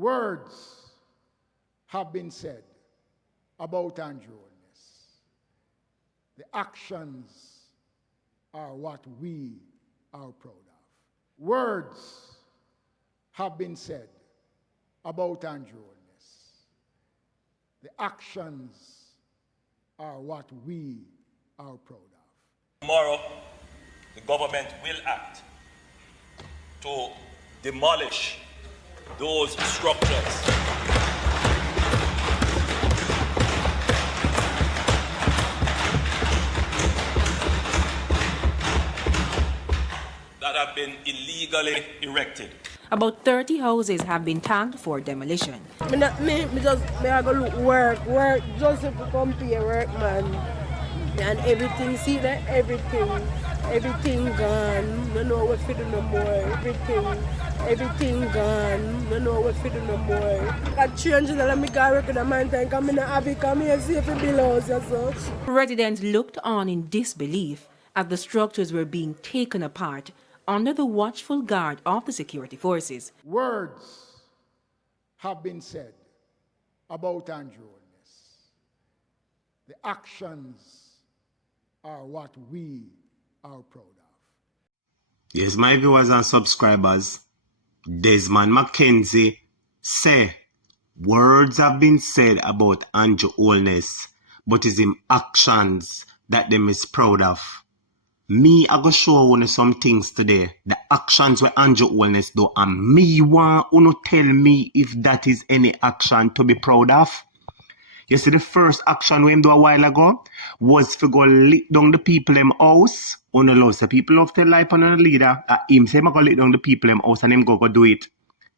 Words have been said about Andrew HOLNESS. The actions are what we are proud of. Words have been said about Andrew HOLNESS. The actions are what we are proud of. Tomorrow, the government will act to demolish those structures that have been illegally erected. About 30 houses have been tagged for demolition. I go look work, just to compare work, man. And everything, see that, everything gone. No know what to do no more. Everything gone. No know what to do no more. I change and let me go work in the mountain. Come in, I come here, see if it belongs. So. Residents looked on in disbelief as the structures were being taken apart under the watchful guard of the security forces. Words have been said about Andrew HOLNESS. The actions are what we are proud of. Yes, my viewers and subscribers, Desmond Mackenzie say words have been said about Andrew HOLNESS, but it's him actions that them is proud of. Me, I go show you some things today. The actions where Andrew HOLNESS do, and me want you tell me if that is any action to be proud of. You see, the first action we do a while ago was to go lick down the people in house. Uno love the people love to life on a leader. Him say go lick down the people in house and him go do it.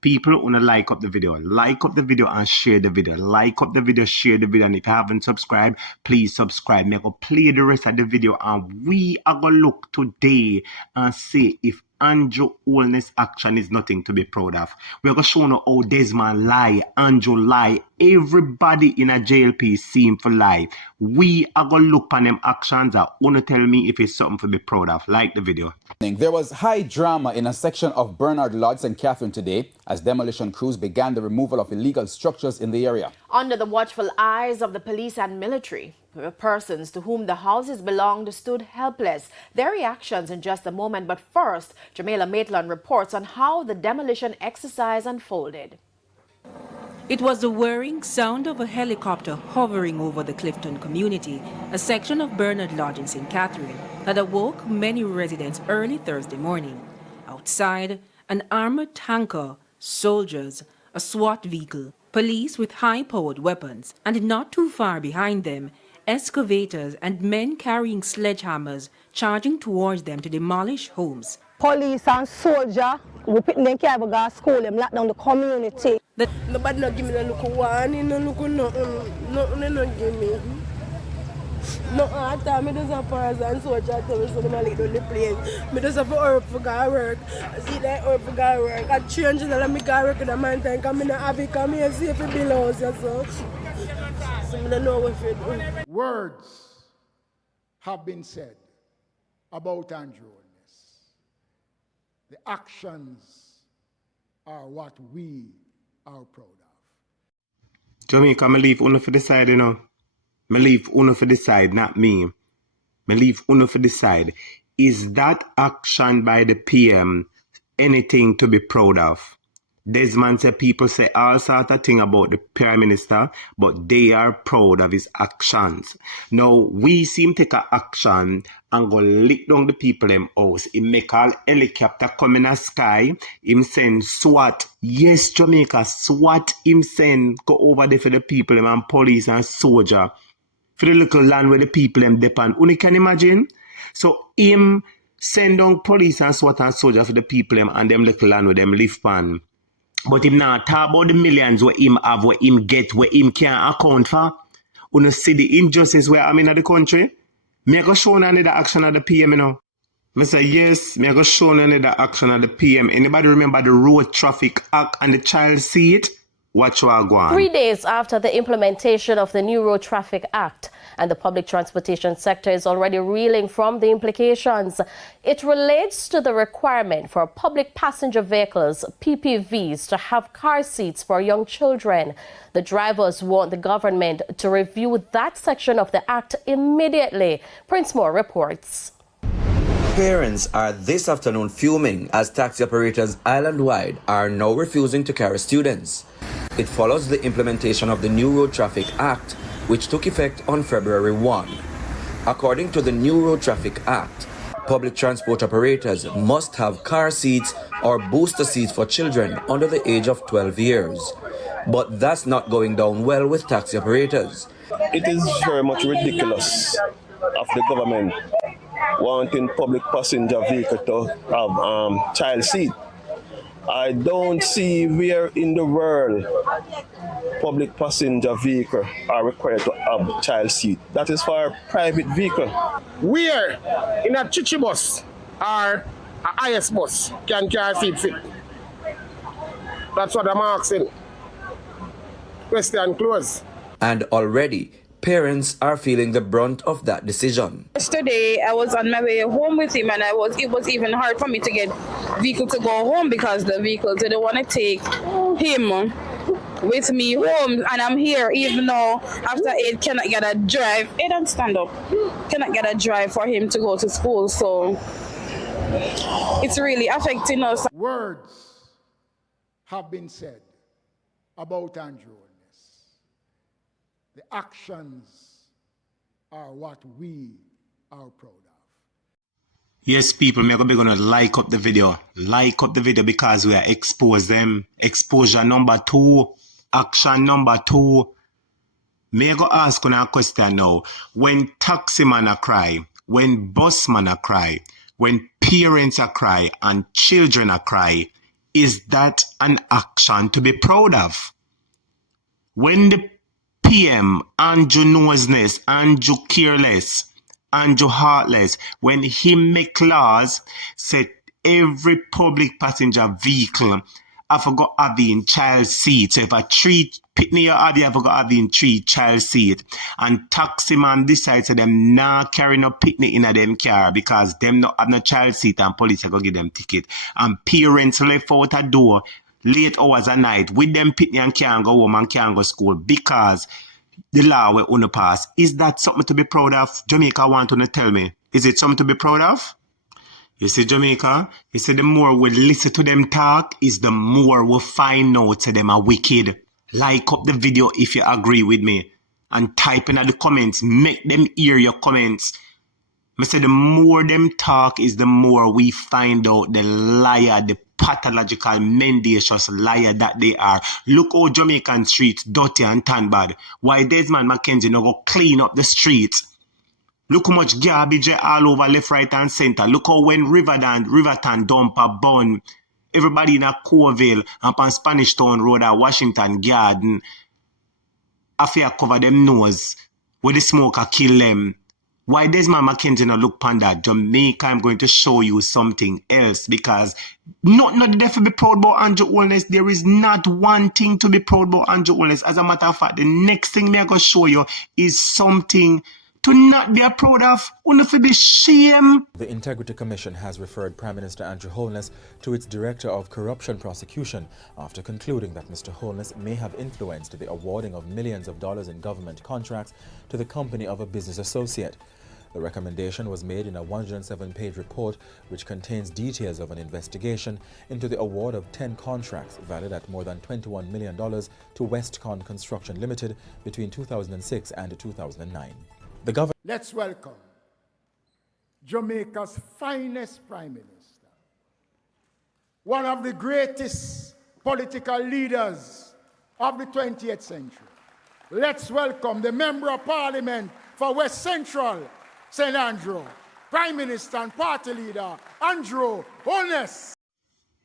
People wanna like up the video and share the video. Like up the video, share the video, and if you haven't subscribed, please subscribe. Me go play the rest of the video, and we are gonna look today and see if Andrew HOLNESS action is nothing to be proud of. We're gonna show you how Desmond lie, Andrew lie, everybody in a JLP seem for lie. We are gonna look on them actions and wanna tell me if it's something to be proud of. Like the video. There was high drama in a section of Bernard Lodge St. Catherine today as demolition crews began the removal of illegal structures in the area. Under the watchful eyes of the police and military, persons to whom the houses belonged stood helpless. Their reactions in just a moment, but first, Jamila Maitland reports on how the demolition exercise unfolded. It was the whirring sound of a helicopter hovering over the Clifton community, a section of Bernard Lodge in St. Catherine, that awoke many residents early Thursday morning. Outside, an armored tanker, soldiers, a SWAT vehicle, police with high-powered weapons, and not too far behind them, excavators and men carrying sledgehammers charging towards them to demolish homes. Police and soldiers, we put them can't go to school, them lock down the community. Nobody not give me the look one, no look nothing, no give me. No, I tell me there's a person and soldier tell me so they lick down the place. Me just have to hurry for go work. I see that hurry for go work. I change and let me go work in the mountain. Come in and come here see if it belongs. So I don't know what it do. Words have been said about Andrew HOLNESS. The actions are what we are proud of. Jamaica, I leave Uno for the side, you know. I leave Uno for the side, not me. I leave Uno for the side. Is that action by the PM anything to be proud of? Desmond said people say all sorts of things about the Prime Minister, but they are proud of his actions. Now, we see him take an action and go lick down the people in house. He make all helicopter come in the sky. Him send SWAT. Yes, Jamaica, SWAT him send go over there for the people and police and soldier. For the little land where the people them depend. You can imagine? So him send down police and SWAT and soldier for the people them and them little land where them live pan. But him not talk about the millions where him have, where him get, where him can't account for. You see the injustice where I'm in the country. Me I go show another action of the PM, you know. I say yes, me I go show another action of the PM. Anybody remember the Road Traffic Act and the child seat? Watch what go on. 3 days after the implementation of the new Road Traffic Act, and the public transportation sector is already reeling from the implications. It relates to the requirement for public passenger vehicles, PPVs, to have car seats for young children. The drivers want the government to review that section of the act immediately. Prince Moore reports. Parents are this afternoon fuming as taxi operators island-wide are now refusing to carry students. It follows the implementation of the new Road Traffic Act, which took effect on February 1. According to the new Road Traffic Act, public transport operators must have car seats or booster seats for children under the age of 12 years. But that's not going down well with taxi operators. It is very much ridiculous of the government wanting public passenger vehicle to have child seat. I don't see where in the world public passenger vehicle are required to have child seat. That is for a private vehicle. Where in a chichi bus or a IS bus can car seat fit? That's what I'm asking. Question closed. And already, parents are feeling the brunt of that decision. Yesterday, I was on my way home with him, and it was even hard for me to get vehicle to go home because the vehicles didn't want to take him with me home, and I'm here even though after 8 cannot get a drive. 8 and stand up. Cannot get a drive for him to go to school, so it's really affecting us. Words have been said about Andrew HOLNESS. The actions are what we are proud of. Yes, people, we're going to like up the video. Like up the video because we are expose them. Exposure number 2. Action number 2. May I go ask a question now. When taxi man a cry, when bus man a cry, when parents a cry and children a cry, is that an action to be proud of? When the PM, Andrew HOLNESS, Andrew Careless, Andrew Heartless, when he make laws, said every public passenger vehicle I forgot having child seat. So if I 3 pitney or have, I forgot having 3 child seat. And taxi man decides to them nah carry no pitney in a them car because them not have no child seat and police are going to give them ticket. And parents left out a door late hours at night with them pitney and can't go home and can't go school because the law will only pass. Is that something to be proud of? Jamaica want to tell me. Is it something to be proud of? You see, Jamaica, you see, the more we listen to them talk, is the more we find out that them are wicked. Like up the video if you agree with me. And type in the comments. Make them hear your comments. I say the more them talk is the more we find out the liar, the pathological, mendacious liar that they are. Look how Jamaican streets dirty and tan bad. Why Desmond McKenzie no go clean up the streets? Look how much garbage all over left, right and center. Look how when Riverton dump a bun, everybody in a Coville and on Spanish Town Road or Washington Garden, after cover them nose, where the smoke kill them. Why Desmond McKenzie no look on that? Jamaica, I'm going to show you something else because not there to be proud about Andrew HOLNESS. There is not one thing to be proud about Andrew HOLNESS. As a matter of fact, the next thing I'm going to show you is something to not be proud of, only to be shame. The Integrity Commission has referred Prime Minister Andrew HOLNESS to its Director of Corruption Prosecution after concluding that Mr. HOLNESS may have influenced the awarding of millions of dollars in government contracts to the company of a business associate. The recommendation was made in a 107-page report which contains details of an investigation into the award of 10 contracts valued at more than $21 million to Westcon Construction Limited between 2006 and 2009. Let's welcome Jamaica's finest Prime Minister, one of the greatest political leaders of the 20th century. Let's welcome the Member of Parliament for West Central, St. Andrew, Prime Minister and Party Leader, Andrew HOLNESS.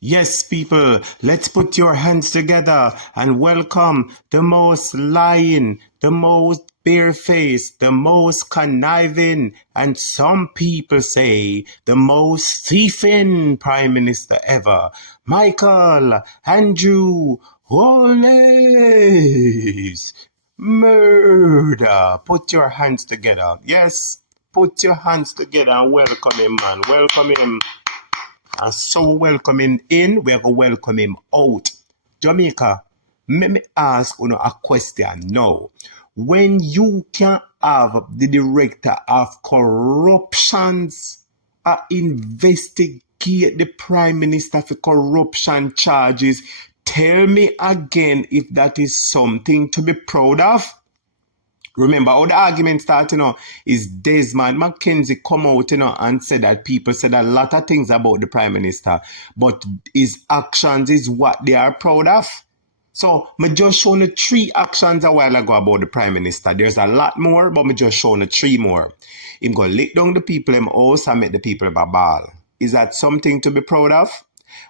Yes, people, let's put your hands together and welcome the most lying, the most barefaced, the most conniving, and some people say the most thieving Prime Minister ever, Michael Andrew Holness, murder. Put your hands together. Yes, put your hands together and welcome him, man. Welcome him. And so welcoming in, we're going to welcome him out. Jamaica, let me ask you a question now. When you can have the director of corruptions investigate the prime minister for corruption charges, tell me again if that is something to be proud of. Remember how the argument started, is Desmond McKenzie come out, and said that people said a lot of things about the prime minister, but his actions is what they are proud of. So, I just shown you 3 actions a while ago about the prime minister. There's a lot more, but I just shown you 3 more. Him go lick down the people in house and make the people ball. Is that something to be proud of?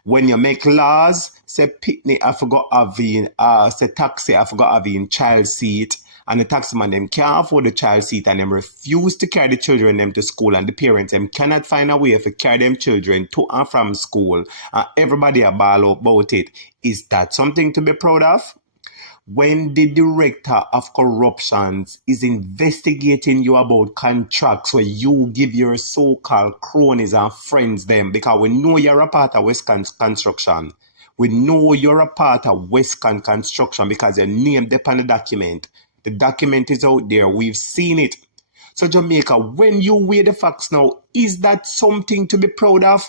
When you make laws, say picnic, I forgot having, say taxi, I forgot having child seat, and the taxman them can't afford the child seat and them refuse to carry the children them to school, and the parents them cannot find a way to carry them children to and from school, and everybody a ball about it. Is that something to be proud of? When the director of corruptions is investigating you about contracts where you give your so-called cronies and friends them, because we know you're a part of Western Construction. We know you're a part of Western Construction because your name depends on the document. The document is out there. We've seen it. So Jamaica, when you weigh the facts now, is that something to be proud of?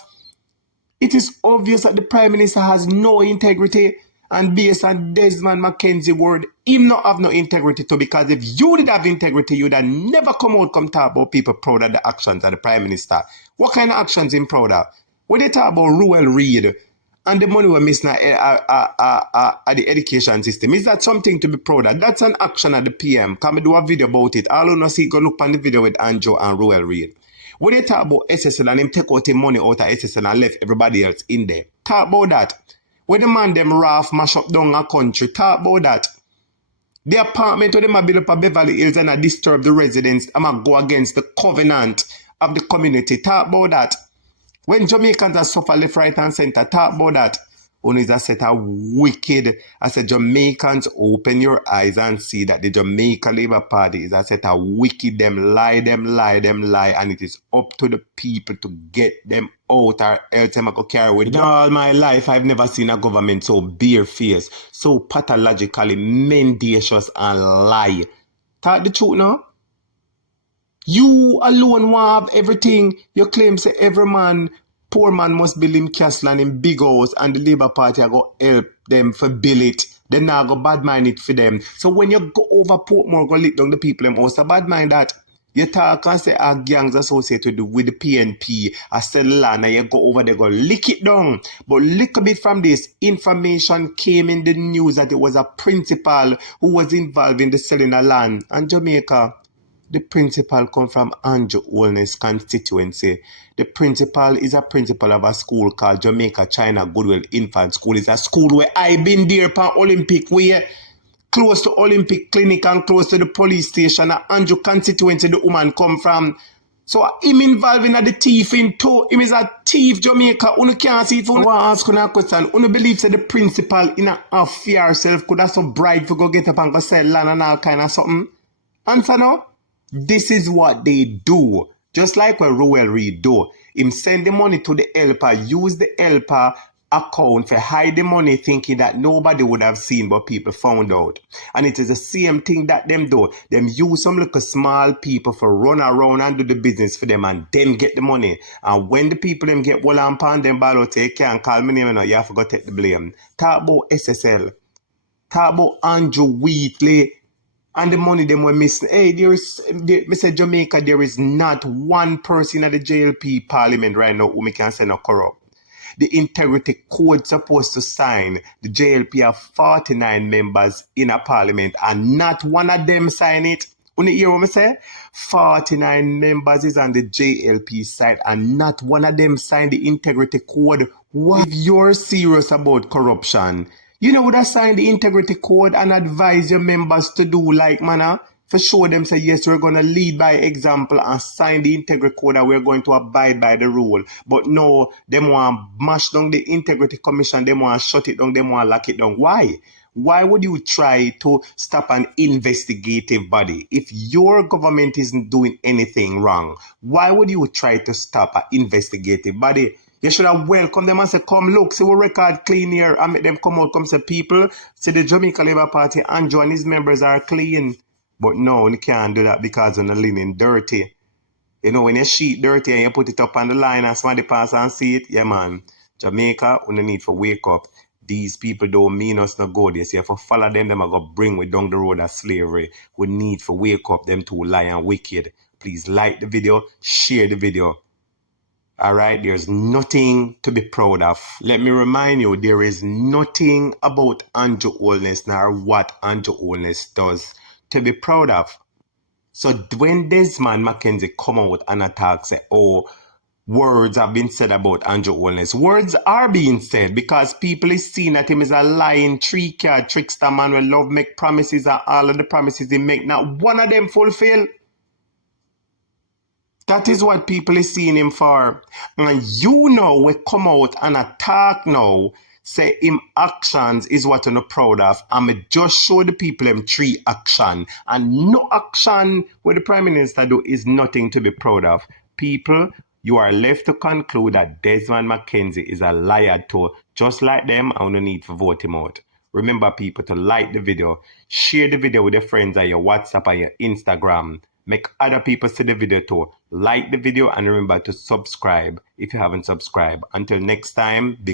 It is obvious that the Prime Minister has no integrity, and based on Desmond McKenzie word, him not have no integrity too, because if you did have integrity, you'd have never come talk about people proud of the actions of the Prime Minister. What kind of actions him proud of? When they talk about Ruel Reid and the money we're missing at the education system, is that something to be proud of? That's an action at the PM. Can we do a video about it? All you know, see, go look on the video with Andrew and Ruel Reid. When they talk about SSL and him take out the money out of SSL and left everybody else in there, talk about that. When the man them Ralph mash up down a country, talk about that. The apartment where them a build up a Beverly Hills and a disturb the residents, I'm a go against the covenant of the community, talk about that. When Jamaicans are suffer left, right and center, talk about that. Only is a set of wicked. I said, Jamaicans, open your eyes and see that the Jamaica Labour Party is a set of wicked. Them lie, and it is up to the people to get them out, or else them I go carry with. In all my life, I've never seen a government so barefaced, so pathologically mendacious and lie. Talk the truth now. You alone want have everything. You claim say every man, poor man must build him castle and him big house, and the Labour Party are go help them for build it. Then now go bad mind it for them. So when you go over Portmore, go lick down the people them house, bad mind that. You talk and say our gangs associated with the PNP, I sell land, and you go over there, go lick it down. But little bit from this, information came in the news that it was a principal who was involved in the selling of land. And Jamaica, the principal come from Andrew HOLNESS constituency. The principal is a principal of a school called Jamaica China Goodwill Infant School. It's a school where I've been there for Olympic way, close to Olympic Clinic and close to the police station. Andrew constituency the woman come from. So him involved in the thieving too. Him is a thief, Jamaica. You can't see it. I want to ask you a question. You believe that the principal in a affair herself could have some bribe to go get up and go sell land and all kind of something? Answer no? This is what they do. Just like what Ruel Reid do. Him send the money to the helper, use the helper account to hide the money thinking that nobody would have seen but people found out. And it is the same thing that them do. Them use some little small people for run around and do the business for them and then get the money. And when the people them get well and pan them ball out, you can't call me name, you have to go take the blame. Talk about SSL. Talk about Andrew Wheatley. And the money them were missing. Hey, Mr. Jamaica, there is not one person at the JLP parliament right now who can say no corrupt. The integrity code supposed to sign. The JLP have 49 members in a parliament and not one of them sign it. You hear what I say? 49 members is on the JLP side and not one of them sign the integrity code. What if you're serious about corruption? You know, would have signed the integrity code and advise your members to do like manner for show them say, yes, we're going to lead by example and sign the integrity code and we're going to abide by the rule. But no, them want to mash down the integrity commission, them want to shut it down, them want to lock it down. Why? Why would you try to stop an investigative body? If your government isn't doing anything wrong, why would you try to stop an investigative body? You should have welcomed them and said, come look, see what record clean here, and make them come out, come say, people, see the Jamaica Labour Party, Andrew and his members are clean. But no, you can't do that because of the linen dirty. You know, when your sheet dirty and you put it up on the line and somebody pass and see it, yeah, man. Jamaica, we need to wake up. These people don't mean us no good. You see, if we follow them are going to bring we down the road of slavery. We need to wake up them to lie and wicked. Please like the video, share the video. All right, there's nothing to be proud of. Let me remind you, there is nothing about Andrew HOLNESS nor what Andrew HOLNESS does to be proud of. So when Desmond McKenzie come out and attack, say, oh, words have been said about Andrew HOLNESS. Words are being said because people is seeing that him is a lying, three-card trickster man will love make promises and all of the promises he make, not one of them fulfill. That is what people is seeing him for. And you know we come out and attack now, say him actions is what I'm proud of. And me just show the people him 3 action. And no action what the Prime Minister do is nothing to be proud of. People, you are left to conclude that Desmond McKenzie is a liar too. Just like them, I don't need to vote him out. Remember people to like the video, share the video with your friends on your WhatsApp and your Instagram. Make other people see the video too. Like the video and remember to subscribe if you haven't subscribed. Until next time, big up.